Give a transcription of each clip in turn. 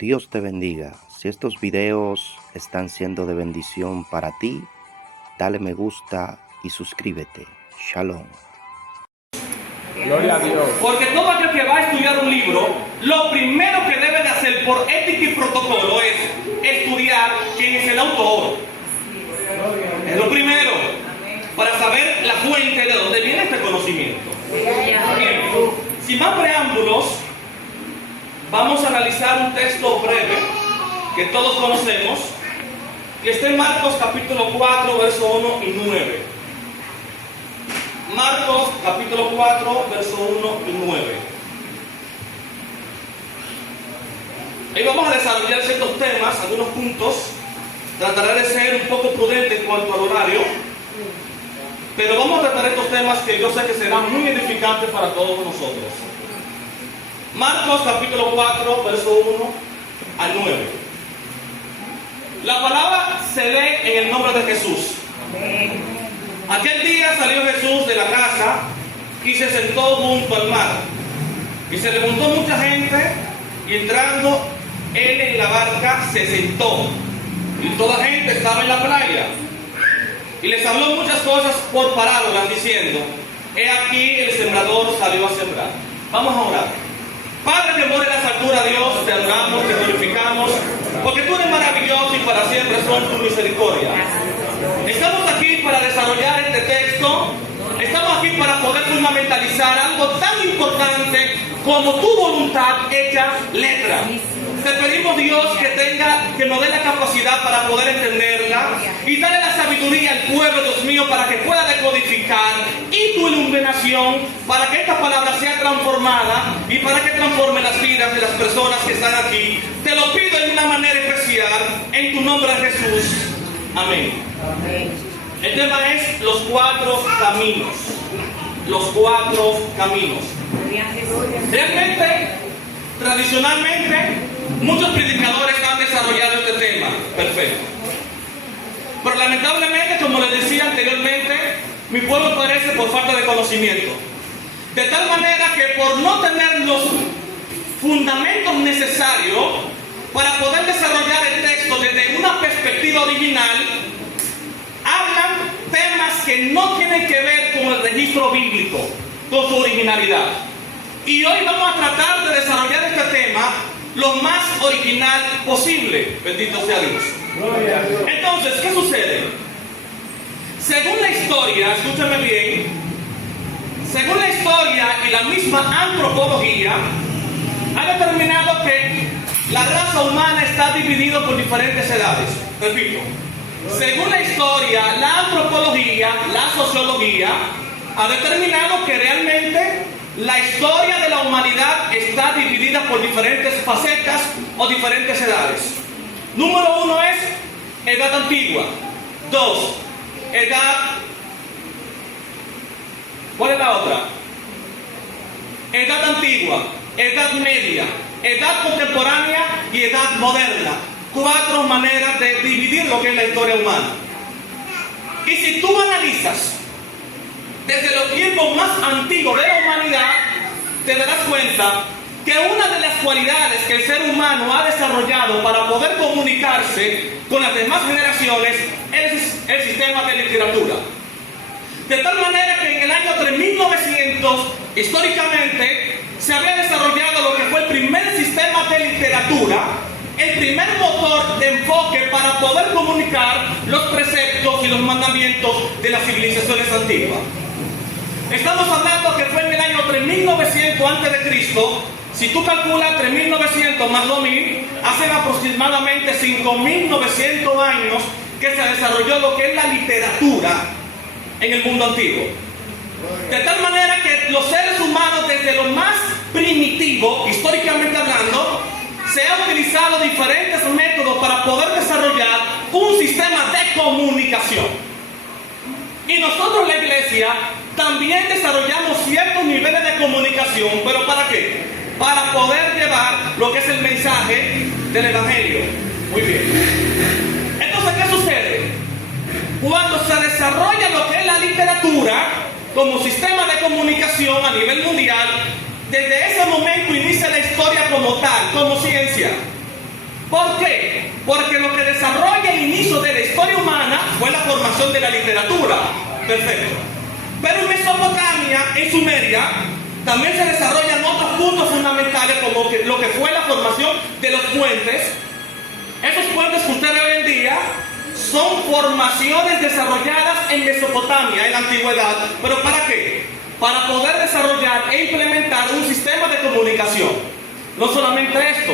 Dios te bendiga. Si estos videos están siendo de bendición para ti, dale me gusta y suscríbete. Shalom. Gloria a Dios. Porque todo aquel que va a estudiar un libro, lo primero que debe de hacer por ética y protocolo es estudiar quién es el autor. Es lo primero, para saber la fuente de dónde viene este conocimiento. Bien, sin más preámbulos, vamos a analizar un texto breve que todos conocemos, que está en Marcos capítulo 4, verso 1 y 9. Marcos capítulo 4, verso 1 y 9. Ahí vamos a desarrollar ciertos temas, algunos puntos. Trataré de ser un poco prudente en cuanto al horario, pero vamos a tratar estos temas que yo sé que serán muy edificantes para todos nosotros. Marcos capítulo 4, verso 1 al 9. La palabra se lee en el nombre de Jesús. Aquel día salió Jesús de la casa y se sentó junto al mar. Y se le juntó mucha gente, y entrando él en la barca se sentó. Y toda la gente estaba en la playa. Y les habló muchas cosas por parábolas, diciendo: he aquí el sembrador salió a sembrar. Vamos a orar. Padre que mora en las alturas, Dios, te adoramos, te glorificamos, porque tú eres maravilloso y para siempre son tu misericordia. Estamos aquí para desarrollar este texto. Estamos aquí para poder fundamentalizar algo tan importante como tu voluntad hecha letra. Te pedimos, Dios, que nos dé la capacidad para poder entenderla y darle la sabiduría al pueblo, Dios mío, para que pueda decodificar, y tu iluminación para que esta palabra sea transformada y para que transforme las vidas de las personas que están aquí. Te lo pido de una manera especial, en tu nombre, Jesús. Amén. El tema es los cuatro caminos. Los cuatro caminos. Realmente, tradicionalmente, muchos predicadores han desarrollado este tema. Perfecto. Pero lamentablemente, como les decía anteriormente, mi pueblo perece por falta de conocimiento. De tal manera que por no tener los fundamentos necesarios para poder desarrollar el texto desde una perspectiva original, hablan temas que no tienen que ver con el registro bíblico, con su originalidad. Y hoy vamos a tratar de desarrollar este tema lo más original posible. Bendito sea Dios. Entonces, ¿qué sucede? Según la historia, escúchame bien, según la historia y la misma antropología, ha determinado que la raza humana está dividida por diferentes edades. Repito, según la historia, la antropología, la sociología, ha determinado que realmente la historia de la humanidad está dividida por diferentes facetas o diferentes edades. Número 1 es edad antigua. 2, edad... ¿Cuál es la otra? Edad antigua, edad media, edad contemporánea y edad moderna. 4 maneras de dividir lo que es la historia humana. Y si tú analizas desde los tiempos más antiguos de la humanidad, te darás cuenta que una de las cualidades que el ser humano ha desarrollado para poder comunicarse con las demás generaciones es el sistema de literatura. De tal manera que en el año 3900, históricamente, se había desarrollado lo que fue el primer sistema de literatura, el primer motor de enfoque para poder comunicar los preceptos y los mandamientos de las civilizaciones antiguas. Estamos hablando que fue en el año 3900 a.C. Si tú calculas 3900 más 2000, hacen aproximadamente 5900 años que se desarrolló lo que es la literatura en el mundo antiguo. De tal manera que los seres humanos, desde lo más primitivo, históricamente hablando, se han utilizado diferentes métodos para poder desarrollar un sistema de comunicación. Y nosotros, la iglesia, también desarrollamos ciertos niveles de comunicación. ¿Pero para qué? Para poder llevar lo que es el mensaje del Evangelio. Muy bien. Entonces, ¿qué sucede? Cuando se desarrolla lo que es la literatura como sistema de comunicación a nivel mundial, desde ese momento inicia la historia como tal, como ciencia. ¿Por qué? Porque lo que desarrolla el inicio de la historia humana fue la formación de la literatura. Perfecto. Pero en Mesopotamia, en Sumeria, también se desarrollan otros puntos fundamentales como lo que fue la formación de los puentes. Esos puentes que usted ve hoy en día son formaciones desarrolladas en Mesopotamia, en la antigüedad. ¿Pero para qué? Para poder desarrollar e implementar un sistema de comunicación. No solamente esto.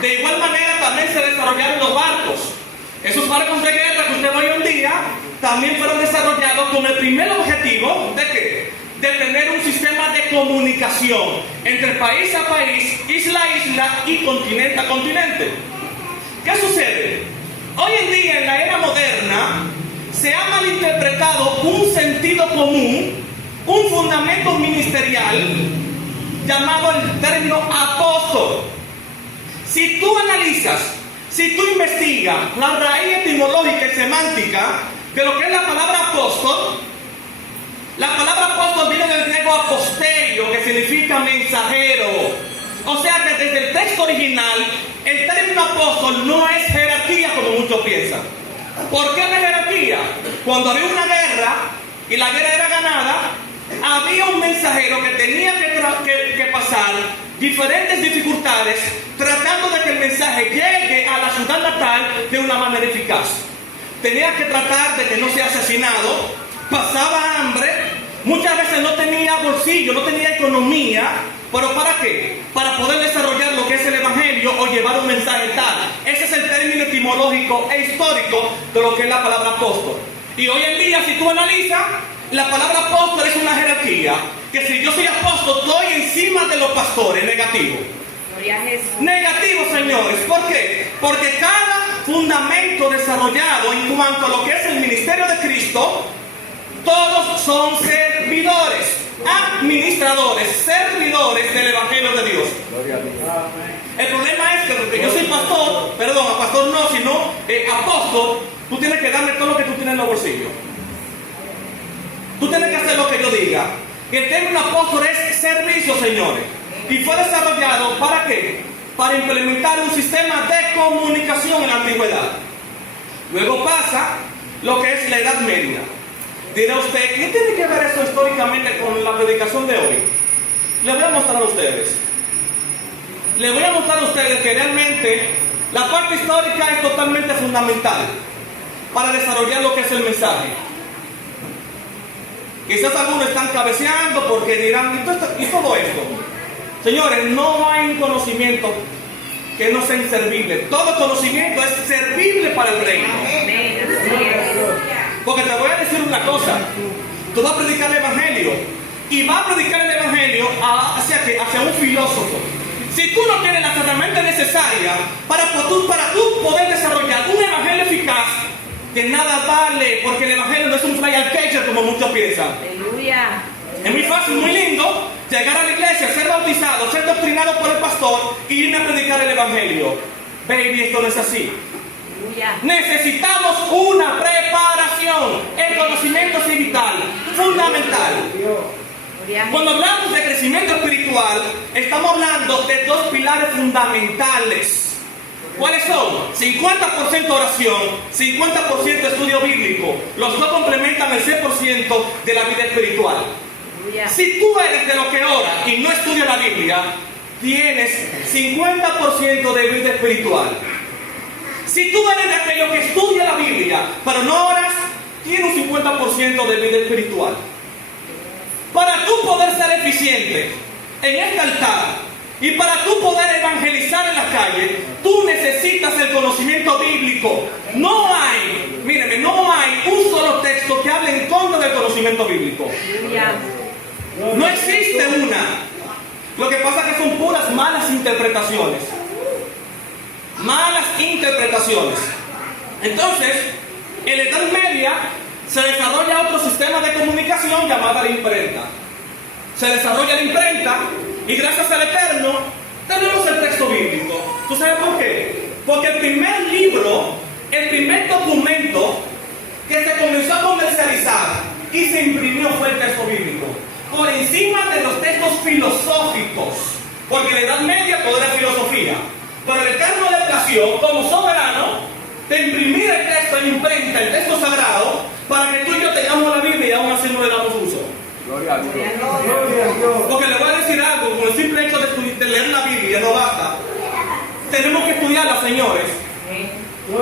De igual manera también se desarrollaron los barcos. Esos barcos de guerra que usted ve hoy en día también fueron desarrollados con el primer objetivo ¿de qué? De tener un sistema de comunicación entre país a país, isla a isla y continente a continente. ¿Qué sucede? Hoy en día, en la era moderna, se ha malinterpretado un sentido común, un fundamento ministerial llamado el término apóstol. Si tú analizas, si tú investigas la raíz etimológica y semántica de lo que es la palabra apóstol viene del griego aposterio, que significa mensajero. O sea que desde el texto original, el término apóstol no es jerarquía como muchos piensan. ¿Por qué no es jerarquía? Cuando había una guerra y la guerra era ganada, había un mensajero que tenía que pasar diferentes dificultades tratando de que el mensaje llegue a la ciudad natal de una manera eficaz. Tenía que tratar de que no sea asesinado, pasaba hambre, muchas veces no tenía bolsillo, no tenía economía, pero ¿para qué? Para poder desarrollar lo que es el evangelio o llevar un mensaje tal. Ese es el término etimológico e histórico de lo que es la palabra apóstol. Y hoy en día, si tú analizas, la palabra apóstol es una jerarquía, que si yo soy apóstol, estoy encima de los pastores, negativo. Negativo, señores. ¿Por qué? Porque cada fundamento desarrollado en cuanto a lo que es el ministerio de Cristo, todos son servidores, administradores, servidores del evangelio de Dios. El problema es que porque yo soy pastor, pastor no, sino apóstol, tú tienes que darme todo lo que tú tienes en los bolsillos. Tú tienes que hacer lo que yo diga. El término apóstol es servicio, señores. Y fue desarrollado ¿para qué? Para implementar un sistema de comunicación en la antigüedad. Luego pasa lo que es la Edad Media. Dirá usted, ¿qué tiene que ver eso históricamente con la predicación de hoy? Les voy a mostrar a ustedes. Les voy a mostrar a ustedes que realmente la parte histórica es totalmente fundamental para desarrollar lo que es el mensaje. Quizás algunos están cabeceando porque dirán, ¿y todo esto? Señores, no hay un conocimiento que no sea inservible. Todo conocimiento es servible para el reino. Porque te voy a decir una cosa. Tú vas a predicar el evangelio y vas a predicar el evangelio hacia un filósofo. Si tú no tienes las herramientas necesarias para tú poder desarrollar un evangelio eficaz, de nada vale, porque el evangelio no es un flyer catcher como muchos piensan. Aleluya. Es muy fácil, muy lindo llegar a la iglesia, ser bautizado, ser doctrinado por el pastor y irme a predicar el evangelio. Baby, esto no es así. Aleluya. Necesitamos una preparación. El conocimiento es vital, fundamental. Cuando hablamos de crecimiento espiritual, estamos hablando de dos pilares fundamentales. ¿Cuáles son? 50% oración, 50% estudio bíblico. Los dos complementan el 100% de la vida espiritual. Si tú eres de los que ora y no estudia la Biblia, tienes 50% de vida espiritual. Si tú eres de aquellos que estudia la Biblia, pero no oras, tienes un 50% de vida espiritual. Para tú poder ser eficiente en este altar y para tú poder evangelizar en la calle, tú necesitas el conocimiento bíblico. No hay un solo texto que hable en contra del conocimiento bíblico. No existe una. Lo que pasa es que son puras malas interpretaciones. Malas interpretaciones. Entonces, en la Edad Media se desarrolla otro sistema de comunicación llamado la imprenta. Se desarrolla la imprenta y gracias al Eterno tenemos el texto bíblico. ¿Tú sabes por qué? Porque el primer libro, el primer documento que se comenzó a comercializar y se imprimió fue el texto bíblico. Por encima de los textos filosóficos. Porque en la Edad Media todo era filosofía. Pero el Eterno le plació ocasión, como soberano, de imprimir el texto en imprenta, el texto sagrado, para que tú y yo tengamos la Biblia y aún así no le damos uso. Gloria a Dios. Porque le voy a decir algo, con el simple hecho de leer la Biblia no basta. Tenemos que estudiarla, señores.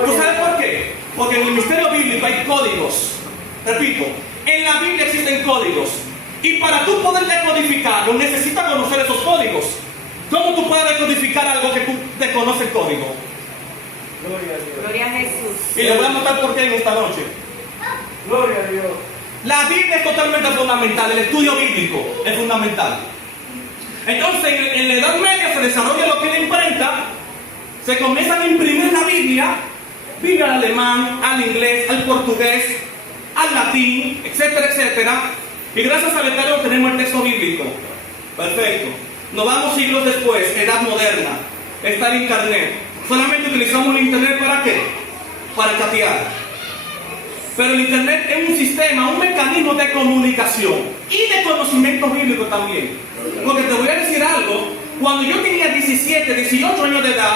¿Tú sabes por qué? Porque en el misterio bíblico hay códigos. Repito, en la Biblia existen códigos. Y para tú poder decodificarlo, necesitas conocer esos códigos. ¿Cómo tú puedes decodificar algo que tú desconoces el código? Gloria a Jesús. Y le voy a mostrar por qué en esta noche. Gloria a Dios. La Biblia es totalmente fundamental, el estudio bíblico es fundamental. Entonces, en la Edad Media se desarrolla lo que es la imprenta, se comienzan a imprimir la Biblia al alemán, al inglés, al portugués, al latín, etcétera, etcétera. Y gracias al Eterno tenemos el texto bíblico. Perfecto. Nos vamos siglos después, edad moderna, está el internet. Solamente utilizamos el internet ¿para qué? Para chatear. Pero el internet es un sistema, un mecanismo de comunicación y de conocimiento bíblico también. Porque te voy a decir algo, cuando yo tenía 17, 18 años de edad,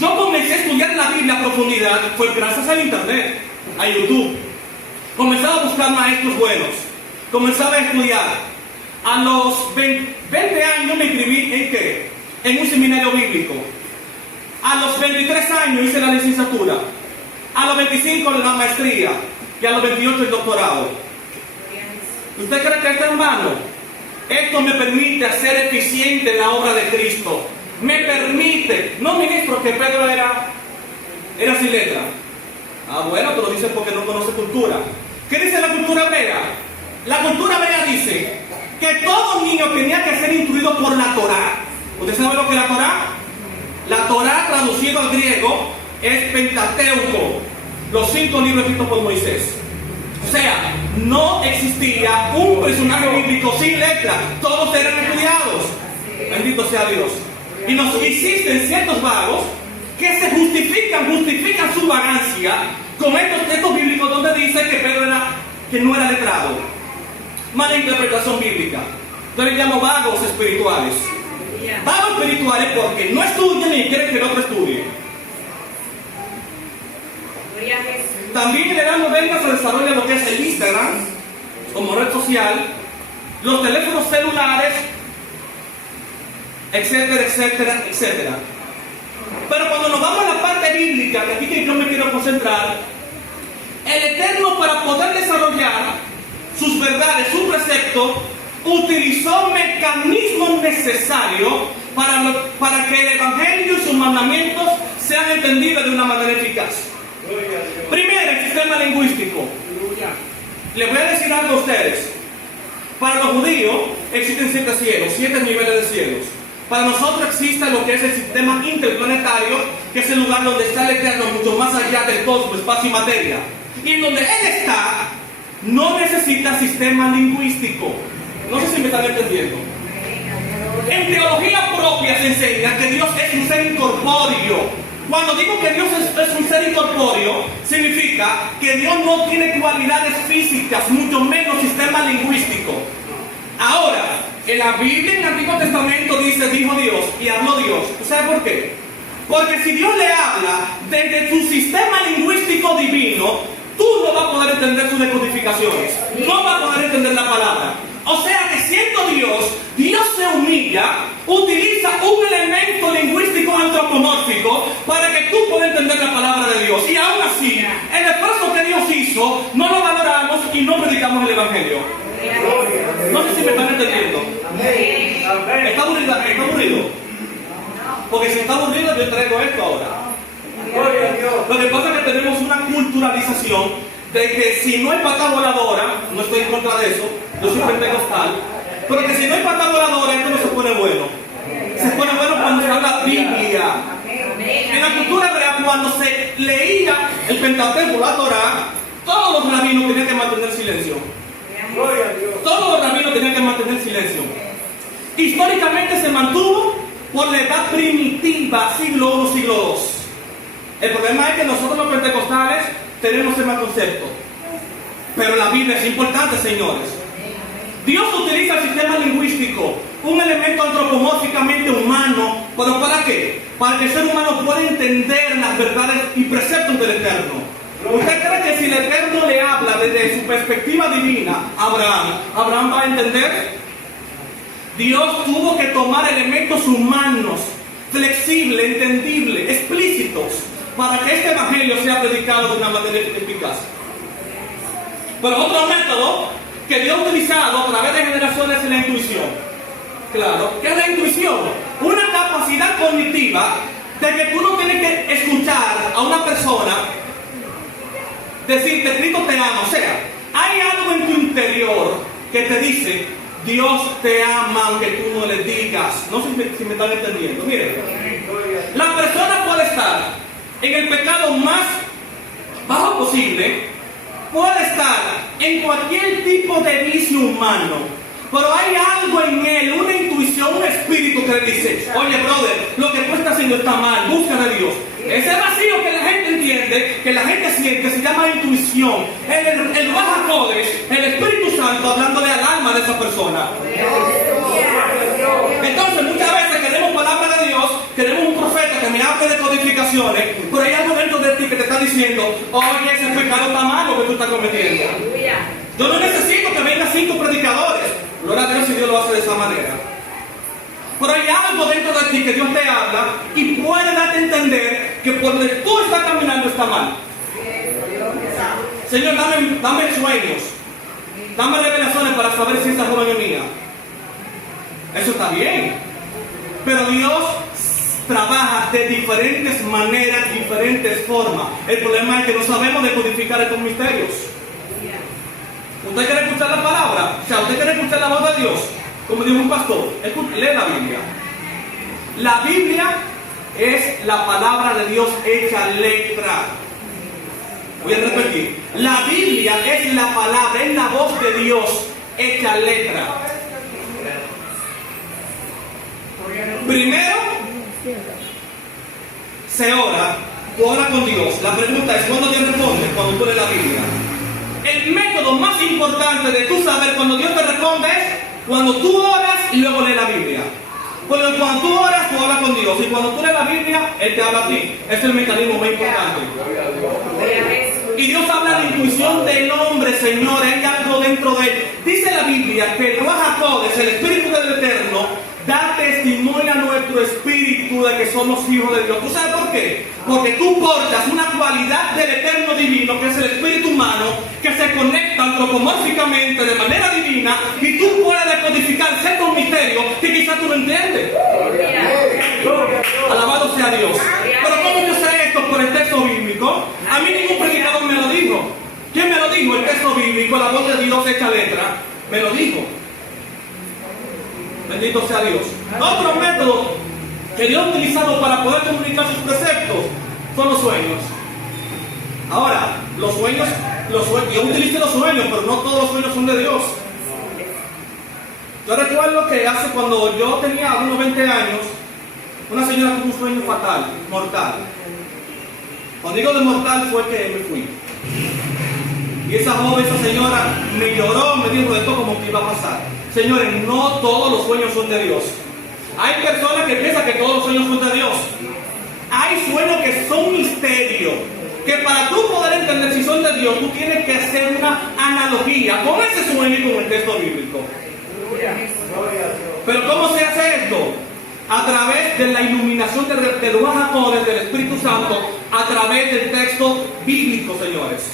yo comencé a estudiar la Biblia a profundidad, fue gracias al internet, a YouTube. Comenzaba a buscar maestros buenos, comenzaba a estudiar. A los 20 años me inscribí ¿en qué? En un seminario bíblico. A los 23 años hice la licenciatura. A los 25 la maestría. Y a los 28 el doctorado. ¿Usted cree que esto es en vano? Esto me permite hacer eficiente la obra de Cristo. Me permite. No, ministro, que Pedro era sin letra. Ah, bueno, pero dice porque no conoce cultura. ¿Qué dice la cultura hebrea? La cultura hebrea dice que todo niño tenía que ser instruido por la Torá. ¿Usted sabe lo que es la Torá? La Torá, traducido al griego, es Pentateuco, los 5 libros escritos por Moisés. O sea, no existía un personaje bíblico sin letra, todos eran estudiados. Bendito sea Dios. Y nos existen ciertos vagos que se justifican su vagancia con estos textos bíblicos donde dice que Pedro que no era letrado. Mala interpretación bíblica. Yo les llamo vagos espirituales. Vagos espirituales porque no estudian ni quieren que el otro estudie. También en la edad moderna se desarrolla lo que es el Instagram como red social, los teléfonos celulares, etcétera, etcétera, etcétera. Pero cuando nos vamos a la parte bíblica, que aquí que yo me quiero concentrar, el Eterno, para poder desarrollar sus verdades, su precepto, utilizó mecanismos necesarios para que el Evangelio y sus mandamientos sean entendidos de una manera eficaz. Primero, el sistema lingüístico. Les voy a decir algo a ustedes. Para los judíos existen 7 cielos, 7 niveles de cielos. Para nosotros existe lo que es el sistema interplanetario, que es el lugar donde está el Eterno, mucho más allá del cosmos, espacio y materia. Y en donde Él está, no necesita sistema lingüístico. No sé si me están entendiendo. En teología propia se enseña que Dios es un ser incorpóreo. Cuando digo que Dios es un ser incorpóreo, significa que Dios no tiene cualidades físicas, mucho menos sistema lingüístico. Ahora, en la Biblia, en el Antiguo Testamento dice, dijo Dios, y habló Dios. ¿Tú sabes por qué? Porque si Dios le habla desde su sistema lingüístico divino, tú no vas a poder entender sus decodificaciones, no vas a poder entender la palabra. O sea que siendo Dios se humilla, utiliza un elemento lingüístico antropomórfico para que tú puedas entender la palabra de Dios. Y aún así, el esfuerzo que Dios hizo, no lo valoramos y no predicamos el Evangelio. No sé si me están entendiendo. ¿Está aburrido? Porque si está aburrido, yo traigo esto ahora. Lo que pasa es que tenemos una culturalización de que si no hay pata voladora, no estoy en contra de eso, yo soy pentecostal, pero que si no hay pata voladora, esto no se pone bueno. Se pone bueno cuando se habla Biblia. En la cultura hebrea, cuando se leía el Pentateuco, la Torá, todos los rabinos tenían que mantener silencio. Todos los rabinos tenían que mantener silencio. Históricamente se mantuvo por la edad primitiva, siglo I, siglo II. El problema es que nosotros los pentecostales tenemos ese mal concepto. Pero la Biblia es importante, señores. Dios utiliza el sistema lingüístico, un elemento antropomórficamente humano, ¿Pero para qué? Para que el ser humano pueda entender las verdades y preceptos del Eterno. ¿Usted cree que si el Eterno le habla desde su perspectiva divina a Abraham va a entender? Dios tuvo que tomar elementos humanos, flexibles, entendibles, explícitos, para que este evangelio sea predicado de una manera eficaz. Pero otro método que Dios ha utilizado a través de generaciones es la intuición. Claro, ¿qué es la intuición? Una capacidad cognitiva de que tú no tienes que escuchar a una persona decirte, Cristo te ama. O sea, hay algo en tu interior que te dice, Dios te ama aunque tú no le digas. No sé si me están entendiendo. Miren, la persona puede estar en el pecado más bajo posible, puede estar en cualquier tipo de vicio humano, pero hay algo en él, una intuición, un espíritu que le dice, oye brother, lo que tú estás haciendo está mal, busca de Dios. Ese vacío que la gente entiende, que la gente siente, se llama intuición. El Ruach HaKodesh, el Espíritu Santo hablándole al alma de esa persona. Entonces muchas veces queremos palabra de Dios, queremos un profeta que me hable de codificaciones, pero hay algo dentro de ti que te está diciendo, oye, ese pecado está malo que tú estás cometiendo. Yo no necesito que vengan 5 predicadores. Gloria a Dios si Dios lo hace de esa manera. Pero hay algo dentro de ti que Dios te habla y puede darte a entender que por donde tú estás caminando está mal. Señor, dame sueños, dame revelaciones para saber si esa joven es mía. Eso está bien. Pero Dios trabaja de diferentes maneras, diferentes formas. El problema es que no sabemos decodificar estos misterios. ¿Usted quiere escuchar la palabra? O sea, ¿usted quiere escuchar la voz de Dios? Como dijo un pastor, lee la Biblia. La Biblia es la palabra de Dios hecha letra. Voy a repetir. La Biblia es la palabra, es la voz de Dios hecha letra. Primero, se ora, tú oras con Dios. La pregunta es, ¿cuándo Dios responde? Cuando tú lees la Biblia. El método más importante de tú saber cuando Dios te responde es cuando tú oras y luego lees la Biblia. Porque cuando tú oras, tú hablas con Dios. Y cuando tú lees la Biblia, Él te habla a ti. Ese es el mecanismo más importante. Y Dios habla de la intuición del hombre, Señor. Hay algo dentro de él. Dice la Biblia que el Ruach HaKodesh, el Espíritu del Eterno, da testimonio a nuestro espíritu de que somos hijos de Dios. ¿Tú sabes por qué? Porque tú portas una cualidad del Eterno Divino, que es el espíritu humano, que se conecta antropomórficamente de manera divina, y tú puedes decodificar ciertos misterios que quizás tú no entiendes. Alabado sea Dios. Pero ¿cómo yo sé esto? Por el texto bíblico. A mí ningún predicador me lo dijo. ¿Quién me lo dijo? El texto bíblico, la voz de Dios hecha letra, me lo dijo. Bendito sea Dios. Otro método que Dios ha utilizado para poder comunicar sus preceptos son los sueños. Ahora, los sueños, yo utilicé los sueños, pero no todos los sueños son de Dios. Yo recuerdo que hace cuando yo tenía unos 20 años, una señora tuvo un sueño fatal, mortal. Cuando digo de mortal fue que me fui. Y esa señora me lloró, me dijo de todo como que iba a pasar. Señores, no todos los sueños son de Dios. Hay personas que piensan que todos los sueños son de Dios. Hay sueños que son misterios, que para tú poder entender si son de Dios, tú tienes que hacer una analogía con ese sueño y con el texto bíblico. Pero ¿cómo se hace esto? A través de la iluminación del Ruach HaKodesh, del Espíritu Santo, a través del texto bíblico, señores.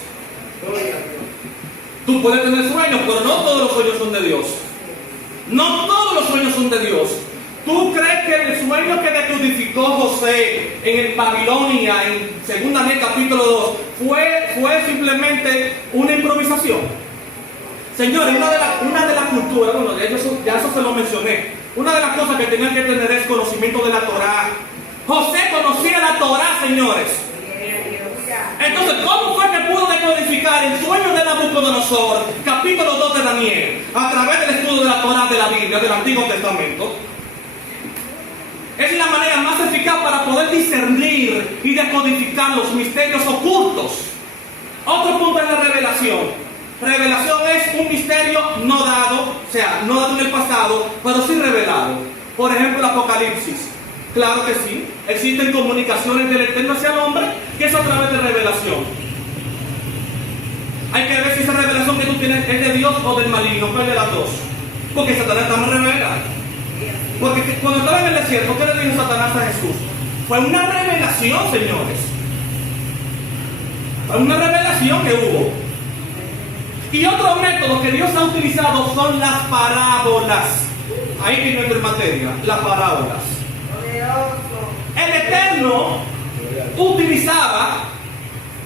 Tú puedes tener sueños, pero no todos los sueños son de Dios. No todos los sueños son de Dios. ¿Tú crees que el sueño que decodificó José en Babilonia, en 2 Reyes capítulo 2, fue simplemente una improvisación? Señores, una de las culturas, bueno, ya eso se lo mencioné, una de las cosas que tenían que tener es conocimiento de la Torá. José conocía la Torá, señores. Entonces, ¿cómo fue que pudo decodificar el sueño de Nabucodonosor, capítulo 2 de Daniel, a través del estudio de la Torá, de la Biblia, del Antiguo Testamento? Es la manera más eficaz para poder discernir y decodificar los misterios ocultos. Otro punto es la revelación. Revelación es un misterio no dado, o sea, no dado en el pasado, pero sí revelado. Por ejemplo, el Apocalipsis. Claro que sí. Existen comunicaciones del Eterno hacia el hombre, que es a través de revelación. Hay que ver si esa revelación que tú tienes es de Dios o del maligno, cuál de las dos. Porque Satanás también revela. Porque cuando estaba en el desierto, ¿qué le dijo Satanás a Jesús? Fue una revelación, señores. Fue una revelación que hubo. Y otro método que Dios ha utilizado son las parábolas. Ahí que entra en materia, las parábolas. El Eterno utilizaba,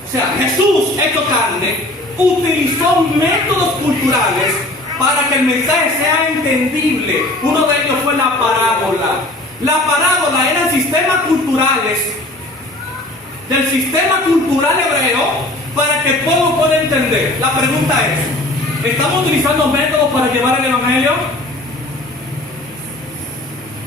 o sea, Jesús hecho carne, utilizó métodos culturales para que el mensaje sea entendible. Uno de ellos fue la parábola. La parábola eran sistemas culturales del sistema cultural hebreo para que el pueblo pueda entender. La pregunta es, ¿estamos utilizando métodos para llevar el evangelio?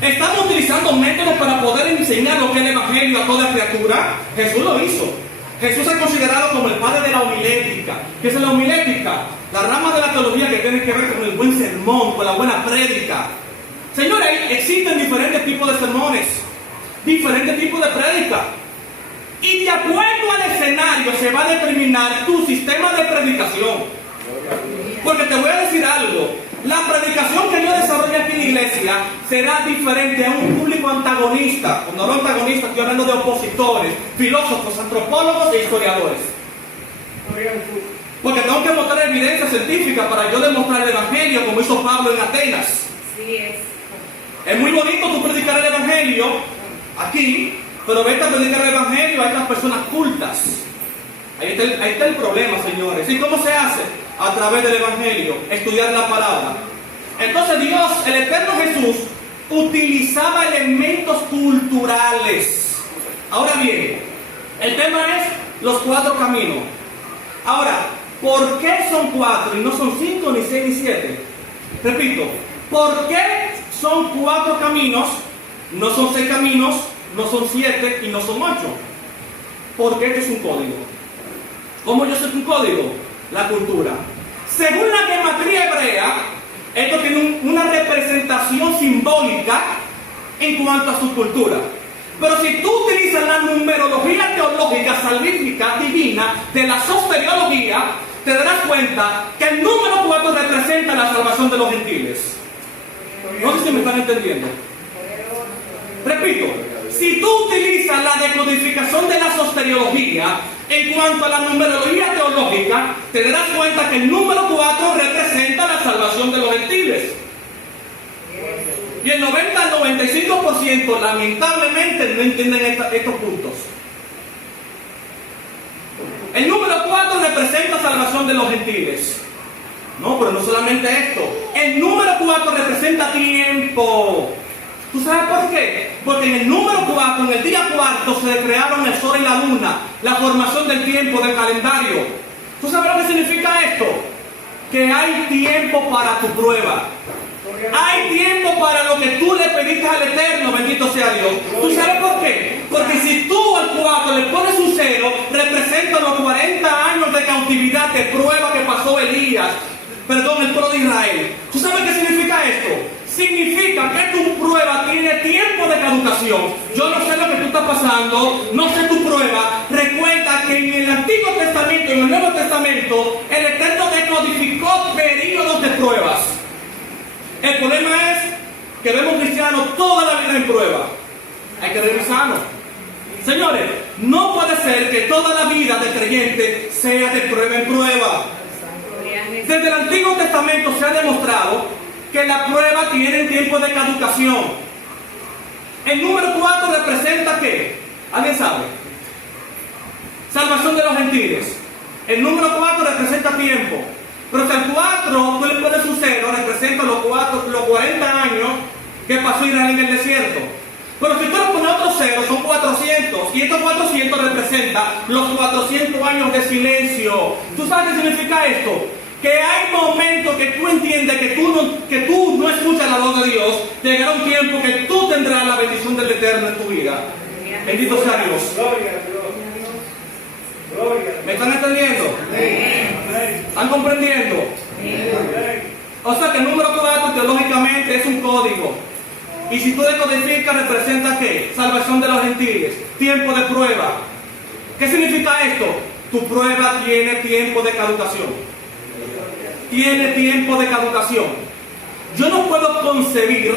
¿Estamos utilizando métodos para poder enseñar lo que es el evangelio a toda criatura? Jesús lo hizo. Jesús es considerado como el padre de la homilética. ¿Qué es la homilética? La rama de la teología que tiene que ver con el buen sermón, con la buena prédica. Señores, existen diferentes tipos de sermones, diferentes tipos de prédica. Y de acuerdo al escenario se va a determinar tu sistema de predicación. Porque te voy a decir algo. La predicación que yo desarrollo aquí en la iglesia será diferente a un público antagonista. Cuando hablo antagonista estoy hablando de opositores, filósofos, antropólogos e historiadores. Porque tengo que mostrar evidencia científica para yo demostrar el evangelio como hizo Pablo en Atenas. Sí es. Es muy bonito tú predicar el evangelio aquí, pero vete a predicar el evangelio a estas personas cultas. Ahí está el problema, señores. ¿Y cómo se hace? A través del evangelio, estudiar la palabra. Entonces Dios, el eterno Jesús, utilizaba elementos culturales. Ahora bien, el tema es los 4 caminos. Ahora, ¿por qué son 4 y no son 5, ni 6, ni 7? Repito, ¿por qué son 4 caminos? No son 6 caminos, no son 7 y no son 8. Porque este es un código. ¿Cómo yo sé que un código? La cultura. Según la gematría hebrea, esto tiene una representación simbólica en cuanto a su cultura. Pero si tú utilizas la numerología teológica, salvífica, divina, de la soteriología, te darás cuenta que el número 4 representa la salvación de los gentiles. No sé si me están entendiendo. Repito, si tú utilizas la decodificación de la soteriología en cuanto a la numerología teológica, te darás cuenta que el número 4 representa la salvación de los gentiles. Y el 90 al 95% lamentablemente no entienden estos puntos. El número 4 representa salvación de los gentiles. No, pero no solamente esto. El número 4 representa tiempo. ¿Tú sabes por qué? Porque en el número 4, en el día 4, se crearon el sol y la luna, la formación del tiempo, del calendario. ¿Tú sabes lo que significa esto? Que hay tiempo para tu prueba. Hay tiempo para lo que tú le pediste al Eterno, bendito sea Dios. ¿Tú sabes por qué? Porque si tú al 4 le pones un 0, representa los 40 años de cautividad, de prueba que pasó Elías, el pueblo de Israel. ¿Tú sabes qué significa esto? Significa que tu prueba tiene tiempo de caducación. Yo no sé lo que tú estás pasando, no sé tu prueba. Recuerda que en el Antiguo Testamento y en el Nuevo Testamento, el Eterno decodificó periodos de pruebas. El problema es que vemos cristianos toda la vida en prueba. Hay que revisarlo. Señores, no puede ser que toda la vida de creyente sea de prueba en prueba. Desde el Antiguo Testamento se ha demostrado que la prueba tiene tiempo de caducación. El número 4 representa ¿qué? ¿Alguien sabe? Salvación de los gentiles. El número 4 representa tiempo. Pero si al 4 tú le pones un 0, representa los 40 años que pasó Israel en el desierto. Pero si tú le pones otro 0, son 400. Y estos 400 representan los 400 años de silencio. ¿Tú sabes qué significa esto? Que hay momentos que tú entiendes que tú no escuchas la voz de Dios. Llegará un tiempo que tú tendrás la bendición del Eterno en tu vida. Bendito sea Dios. ¿Me están entendiendo? ¿Están comprendiendo? O sea que el número 4 teológicamente es un código. Y si tú decodificas, representa ¿qué? Salvación de los gentiles, tiempo de prueba. ¿Qué significa esto? Tu prueba tiene tiempo de caducación. Tiene tiempo de caducación. Yo no puedo concebir,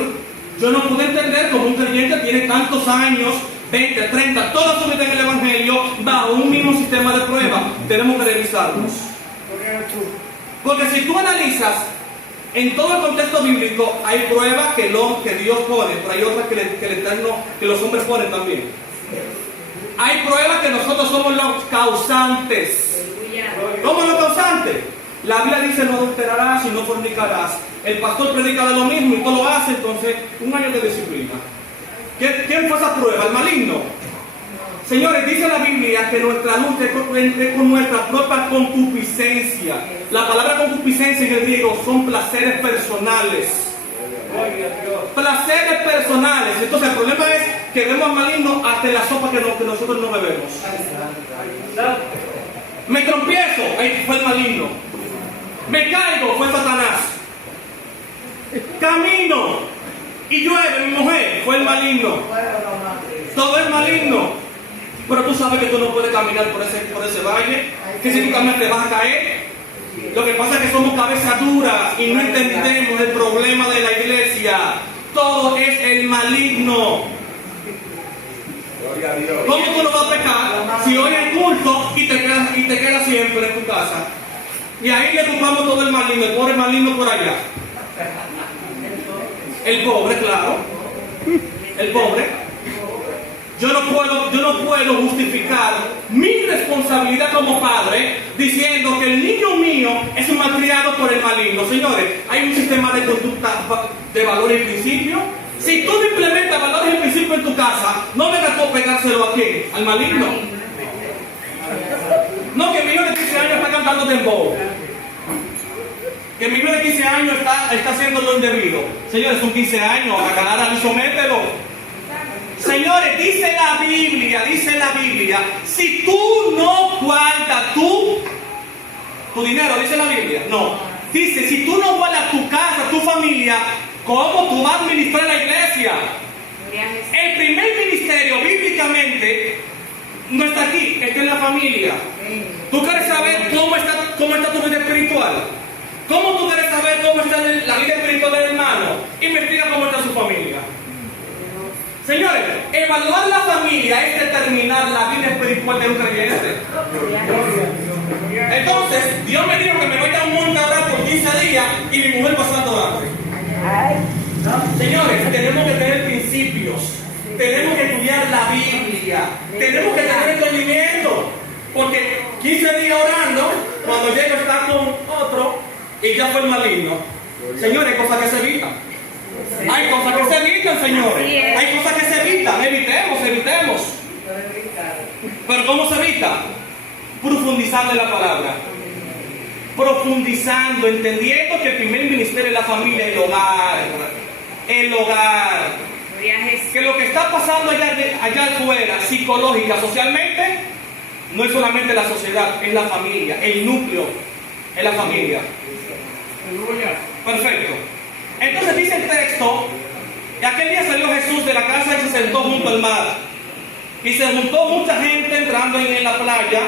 yo no puedo entender cómo un creyente tiene tantos años, 20, 30, toda su vida en el Evangelio, bajo un mismo sistema de prueba. Tenemos que revisarnos. Porque si tú analizas, en todo el contexto bíblico, hay pruebas que Dios pone, pero hay otras que los hombres ponen también. Hay pruebas que nosotros somos los causantes. ¿Cómo los causantes? La Biblia dice no adulterarás y no fornicarás. El pastor predica de lo mismo y todo lo hace, entonces un año de disciplina. ¿Quién fue esa prueba? ¿El maligno? Señores, dice la Biblia que nuestra lucha es con nuestra propia concupiscencia. La palabra concupiscencia en el griego son placeres personales. Placeres personales. Entonces el problema es que vemos al maligno hasta en la sopa que nosotros no bebemos. Me trompiezo, ahí fue el maligno. Me caigo, fue Satanás. Camino y llueve, mi mujer, fue el maligno. Todo es maligno. Pero tú sabes que tú no puedes caminar por ese valle, que si tú caminas te vas a caer. Lo que pasa es que somos cabezas duras y no entendemos el problema de la iglesia. Todo es el maligno. ¿Cómo tú no vas a pecar si hoy hay culto y te quedas siempre en tu casa? Y ahí le ocupamos todo el maligno, el pobre maligno por allá. El pobre, claro. El pobre. Yo no puedo justificar mi responsabilidad como padre diciendo que el niño mío es un malcriado por el maligno. Señores, hay un sistema de conducta de valores y principios. Si tú no implementas valores y principios en tu casa, no me gastó pegárselo a quién, al maligno. No, que mi hijo de 15 años está cantando dembow. Que mi hijo de 15 años está haciendo lo indebido. Señores, son 15 años, agarra y somételo. Señores, dice la Biblia, si tú no guardas tu dinero, dice la Biblia, no. Dice, si tú no guardas tu casa, tu familia, ¿cómo tú vas a administrar la iglesia? El primer ministerio, bíblicamente, no está aquí, está en la familia. ¿Tú quieres saber cómo está tu vida espiritual? ¿Cómo tú quieres saber cómo está la vida espiritual del hermano? Investiga cómo está su familia. Señores, evaluar la familia es determinar la vida espiritual de un creyente. Entonces, Dios me dijo que me voy a un monte a orar por 15 días y mi mujer pasando hambre. Señores, tenemos que tener principios, tenemos que estudiar la Biblia, tenemos que tener entendimiento, porque 15 días orando, cuando llega está con otro y ya fue el maligno. Señores, hay cosas que se evitan. Hay cosas que se evitan, señores. Hay cosas que se evitan. Evitemos. Pero ¿cómo se evita? Profundizando en la palabra. Profundizando, entendiendo que el primer ministerio es la familia, el hogar. El hogar. Que lo que está pasando allá afuera, psicológica, socialmente, no es solamente la sociedad, es la familia. El núcleo es la familia. Perfecto. Entonces dice el texto, que aquel día salió Jesús de la casa y se sentó junto al mar. Y se juntó mucha gente entrando en la playa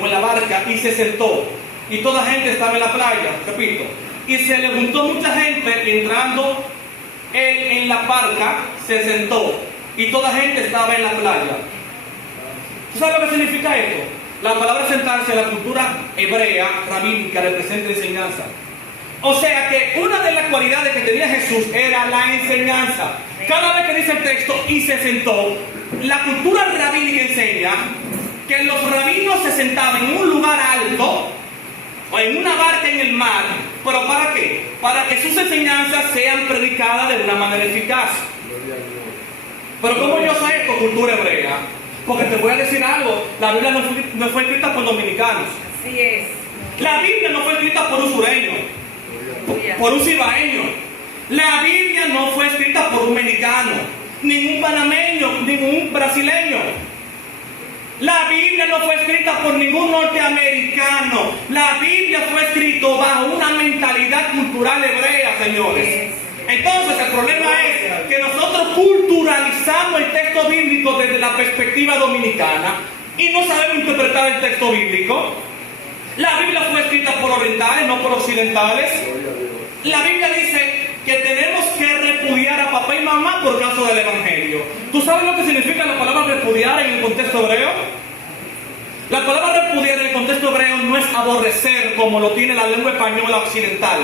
o en la barca, y se sentó. Y toda gente estaba en la playa, repito. Y se le juntó mucha gente y entrando él en la barca, se sentó. Y toda gente estaba en la playa. ¿Tú sabes lo que significa esto? La palabra sentarse en la cultura hebrea, rabínica, representa enseñanza. O sea que una de las cualidades que tenía Jesús era la enseñanza. Cada vez que dice el texto y se sentó, la cultura rabínica enseña que los rabinos se sentaban en un lugar alto o en una barca en el mar. ¿Pero para qué? Para que sus enseñanzas sean predicadas de una manera eficaz. Pero ¿cómo yo sé esto? Cultura hebrea. Porque te voy a decir algo, la Biblia no fue escrita por dominicanos. Así es. La Biblia no fue escrita por un sureño, por un cibaeño. La Biblia no fue escrita por un mexicano, ningún panameño, ningún brasileño. La Biblia no fue escrita por ningún norteamericano. La Biblia fue escrita bajo una mentalidad cultural hebrea, señores. Entonces el problema es que nosotros culturalizamos el texto bíblico desde la perspectiva dominicana y no sabemos interpretar el texto bíblico. La Biblia fue escrita por orientales, no por occidentales. La Biblia dice que tenemos que repudiar a papá y mamá por causa del Evangelio. ¿Tú sabes lo que significa la palabra repudiar en el contexto hebreo? La palabra repudiar en el contexto hebreo no es aborrecer como lo tiene la lengua española occidental.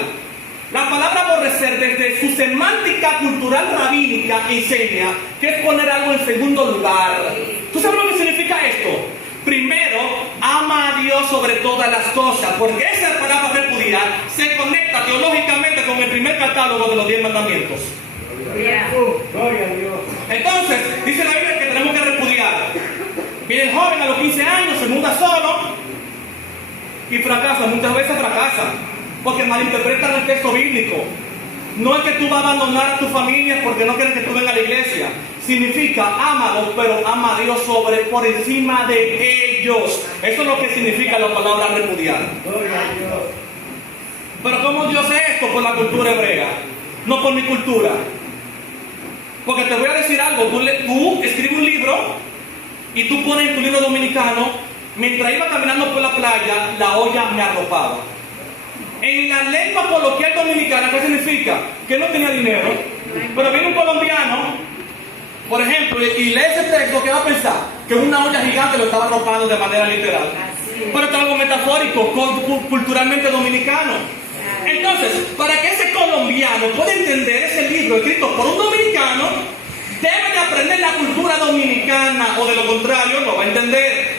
La palabra aborrecer desde su semántica cultural rabínica enseña que es poner algo en segundo lugar. ¿Tú sabes lo que significa esto? Primero, ama a Dios sobre todas las cosas, porque esa palabra repudiar se conecta teológicamente con el primer catálogo de los 10 mandamientos. Gloria a Dios. Entonces, dice la Biblia que tenemos que repudiar. Viene el joven a los 15 años, se muda solo y fracasa, muchas veces fracasa, porque malinterpretan el texto bíblico. No es que tú vas a abandonar a tu familia porque no quieres que tú vengas a la iglesia. Significa, ámalos, pero ama a Dios por encima de ellos. Eso es lo que significa la palabra repudiar. Gloria a Dios. Pero ¿cómo Dios hace esto? Por la cultura hebrea, no por mi cultura. Porque te voy a decir algo, tú escribes un libro y tú pones en tu libro dominicano, mientras iba caminando por la playa, la olla me arropaba. En la lengua coloquial dominicana, ¿qué significa? Que no tenía dinero, pero viene un colombiano, por ejemplo, y lee ese texto, ¿qué va a pensar? Que una olla gigante lo estaba arropando de manera literal. Pero esto es algo metafórico, culturalmente dominicano. Entonces, para que ese colombiano pueda entender ese libro escrito por un dominicano, debe de aprender la cultura dominicana, o de lo contrario, no va a entender.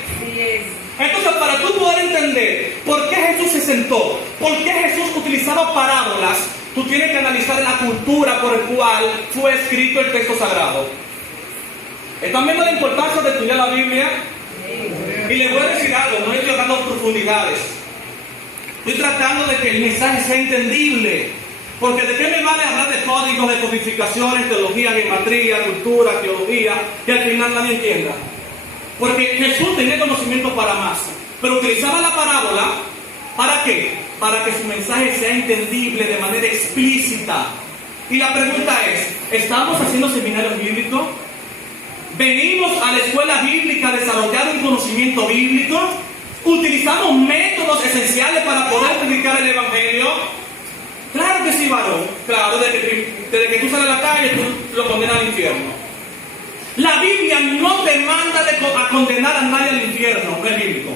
Entonces, para tú poder entender por qué Jesús se sentó, por qué Jesús utilizaba parábolas, tú tienes que analizar la cultura por la cual fue escrito el texto sagrado. ¿Están viendo la importancia de estudiar la Biblia? Y les voy a decir algo, no estoy tratando profundidades. Estoy tratando de que el mensaje sea entendible. Porque ¿de qué me vale hablar de códigos, de codificaciones, teología, geometría, cultura, teología, que al final nadie entienda? Porque Jesús tenía conocimiento para más, pero utilizaba la parábola, ¿para qué? Para que su mensaje sea entendible de manera explícita. Y la pregunta es, ¿estamos haciendo seminarios bíblicos? ¿Venimos a la escuela bíblica a desarrollar un conocimiento bíblico? ¿Utilizamos métodos esenciales para poder predicar el Evangelio? Claro que sí, varón. Claro, desde que tú sales a la calle, tú lo condenas al infierno. La Biblia no te manda a condenar a nadie al infierno, no es bíblico.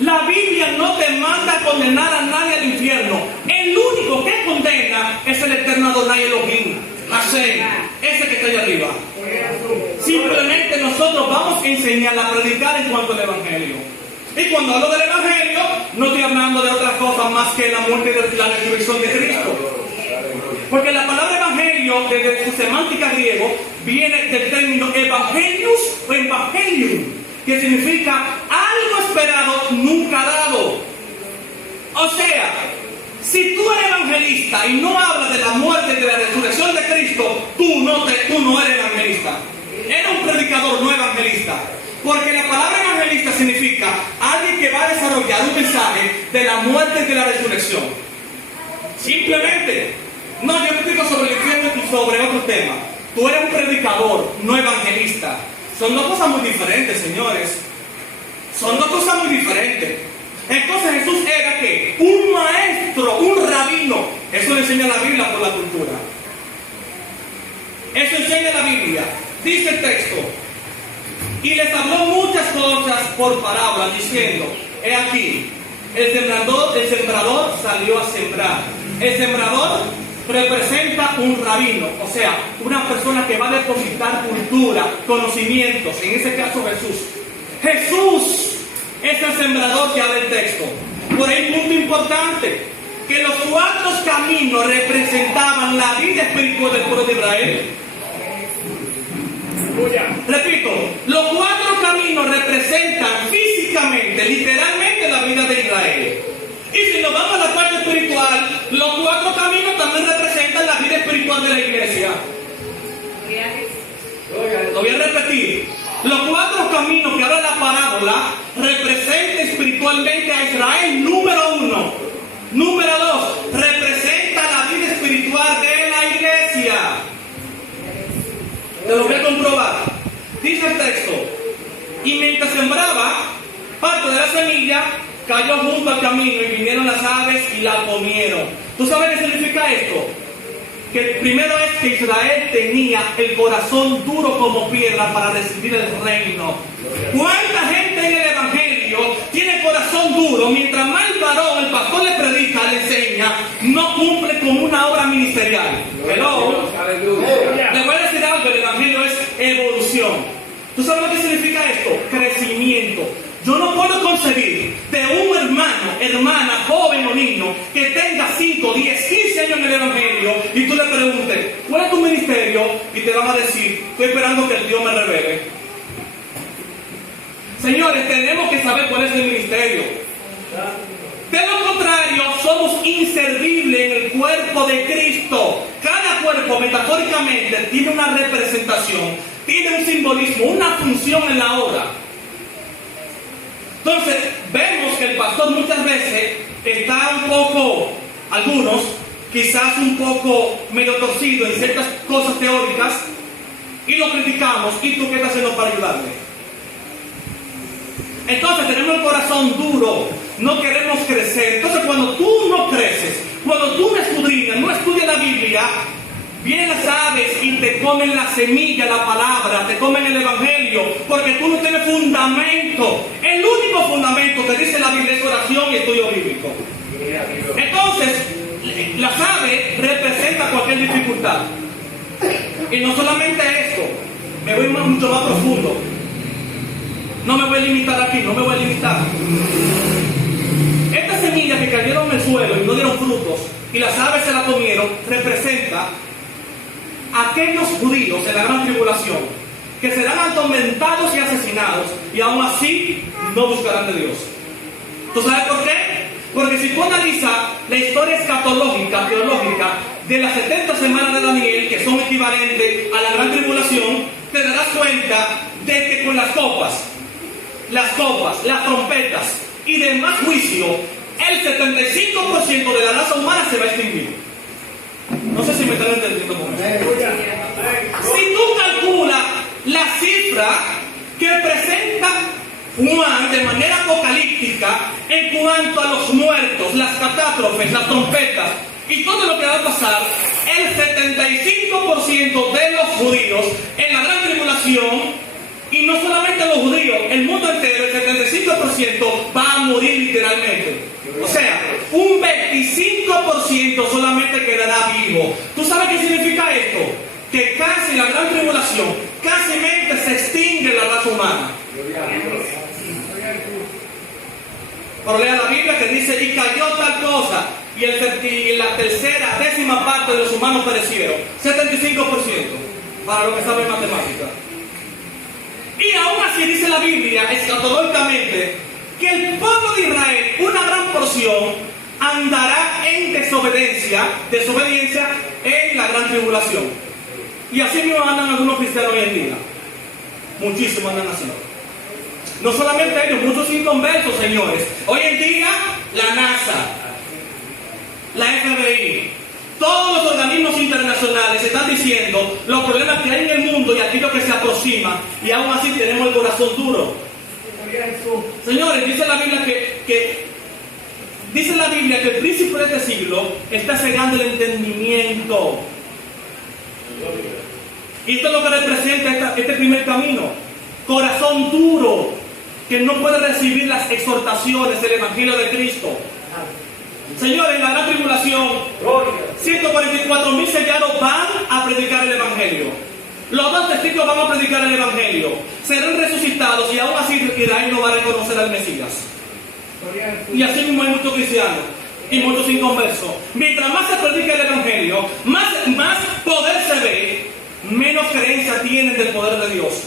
La Biblia no te manda a condenar a nadie al infierno. El único que condena es el eterno Adonai Elohim, Hashem, ese que está allá arriba. Simplemente nosotros vamos a enseñar a predicar en cuanto al Evangelio. Y cuando hablo del Evangelio, no estoy hablando de otra cosa más que la muerte y la resurrección de Cristo. Porque la palabra evangelio, desde su semántica griego, viene del término evangelius o evangelium, que significa algo esperado, nunca dado. O sea, si tú eres evangelista y no hablas de la muerte y de la resurrección de Cristo, tú no eres evangelista. Eres un predicador, no evangelista. Porque la palabra evangelista significa alguien que va a desarrollar un mensaje de la muerte y de la resurrección. Simplemente. No, yo explico sobre el infierno y sobre otro tema. Tú eres un predicador, no evangelista. Son dos cosas muy diferentes, señores. Son dos cosas muy diferentes. Entonces Jesús era ¿qué? Un maestro, un rabino. Eso le enseña la Biblia por la cultura. Eso enseña la Biblia. Dice el texto. Y les habló muchas cosas por parábolas, diciendo, he aquí, el sembrador salió a sembrar. El sembrador representa un rabino, o sea, una persona que va a depositar cultura, conocimientos, en ese caso Jesús. Jesús es el sembrador que habla el texto. Por ahí un punto importante, que los 4 caminos representaban la vida espiritual del pueblo de Israel. Repito, los 4 caminos representan físicamente, literalmente la vida de Israel. Y si nos vamos a la parte espiritual, los 4 caminos también representan la vida espiritual de la iglesia. Lo voy a repetir. Los 4 caminos que habla la parábola representan espiritualmente a Israel, número 1. Número 2, representa la vida espiritual de la Te lo voy a comprobar. Dice el texto: y mientras sembraba, parte de la semilla cayó junto al camino y vinieron las aves y la comieron. ¿Tú sabes qué significa esto? Que primero es que Israel tenía el corazón duro como piedra para recibir el reino. ¿Cuánta gente en el Evangelio tiene corazón duro? Mientras más el varón, el pastor le predica, le enseña, no cumple con una obra ministerial. Pero le voy a decir algo: el Evangelio es evolución. ¿Tú sabes lo que significa esto? Crecimiento. Yo no puedo concebir de un hermano, hermana, joven o niño que tenga 5, 10, 15 años en el Evangelio y tú le preguntes, ¿cuál es tu ministerio? Y te van a decir, estoy esperando que el Dios me revele. Señores, tenemos que saber cuál es el ministerio. De lo contrario, somos inservibles en el cuerpo de Cristo. Cada cuerpo, metafóricamente, tiene una representación, tiene un simbolismo, una función en la obra. Entonces, vemos que el pastor muchas veces está un poco, algunos, quizás un poco medio torcido en ciertas cosas teóricas, y lo criticamos. ¿Y tú qué estás haciendo para ayudarle? Entonces, tenemos el corazón duro, no queremos crecer. Entonces, cuando tú no creces, cuando tú no escudriñas, no estudias la Biblia, vienen las aves y te comen la semilla, la palabra, te comen el Evangelio, porque tú no tienes fundamento. El único fundamento que dice la Biblia es oración y estudio bíblico. Entonces, las aves representan cualquier dificultad. Y no solamente esto, me voy mucho más profundo. No me voy a limitar aquí, no me voy a limitar. Estas semillas que cayeron en el suelo y no dieron frutos, y las aves se la comieron, representa aquellos judíos en la gran tribulación que serán atormentados y asesinados y aún así no buscarán de Dios. ¿Tú sabes por qué? Porque si tú analizas la historia escatológica, teológica de las 70 semanas de Daniel, que son equivalentes a la gran tribulación, te darás cuenta de que con las copas, las trompetas y demás juicio, el 75% de la raza humana se va a extinguir. No sé si me están entendiendo con eso. Si tú calculas la cifra que presenta Juan de manera apocalíptica en cuanto a los muertos, las catástrofes, las trompetas y todo lo que va a pasar, el 75% de los judíos en la gran tribulación, y no solamente los judíos, el mundo entero, el 75% va a morir literalmente. O sea, un 25% solamente quedará vivo. ¿Tú sabes qué significa esto? Que casi la gran tribulación, casi se extingue la raza humana. Pero lea la Biblia que dice, y cayó tal cosa, y la tercera, décima parte de los humanos perecieron. 75%, para los que saben matemática. Y aún así dice la Biblia, escatológicamente, que el pueblo de Israel, una gran porción, andará en desobediencia en la gran tribulación. Y así mismo andan algunos cristianos hoy en día. Muchísimos andan así. No solamente ellos, muchos inconversos, señores. Hoy en día, la NASA, la FBI, todos los organismos internacionales están diciendo los problemas que hay en el mundo y aquello que se aproxima, y aún así tenemos el corazón duro. Señores, dice la Biblia que el príncipe de este siglo está cegando el entendimiento. Y esto es lo que representa este primer camino. Corazón duro, que no puede recibir las exhortaciones del Evangelio de Cristo. Señores, en la gran tribulación, 144,000 sellados van a predicar el Evangelio. Los 2 testigos van a predicar el Evangelio. Serán resucitados y aún así Israel no va a reconocer al Mesías. Y así mismo hay muchos cristianos y muchos inconversos. Mientras más se predica el Evangelio, más poder se ve, menos creencia tienen del poder de Dios.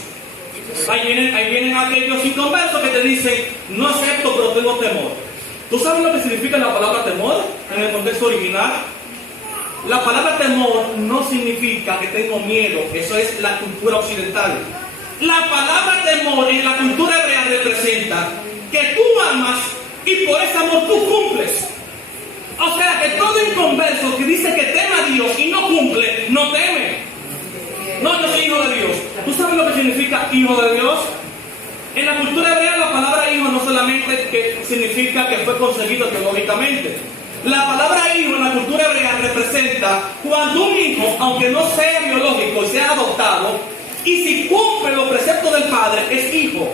Ahí vienen aquellos inconversos que te dicen, no acepto, pero tengo temor. ¿Tú sabes lo que significa la palabra temor en el contexto original? La palabra temor no significa que tengo miedo, eso es la cultura occidental. La palabra temor en la cultura hebrea representa que tú amas y por ese amor tú cumples. O sea que todo inconverso que dice que teme a Dios y no cumple, no teme. No, yo soy hijo de Dios. ¿Tú sabes lo que significa hijo de Dios? En la cultura hebrea la palabra hijo no solamente que significa que fue concebido biológicamente. La palabra hijo en la cultura hebrea representa cuando un hijo, aunque no sea biológico y sea adoptado, y si cumple los preceptos del padre, es hijo.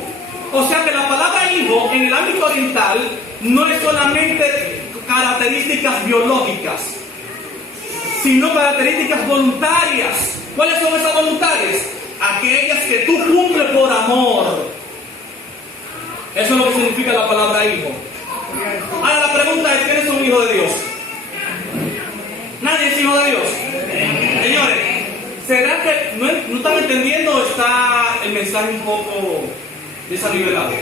O sea que la palabra hijo en el ámbito oriental no es solamente características biológicas, sino características voluntarias. ¿Cuáles son esas voluntarias? Aquellas que tú cumples por amor. Eso es lo que significa la palabra hijo. Ahora la pregunta es, ¿quién es un hijo de Dios? ¿Nadie es hijo de Dios? Señores, ¿será que no están entendiendo o está el mensaje un poco desanivelado?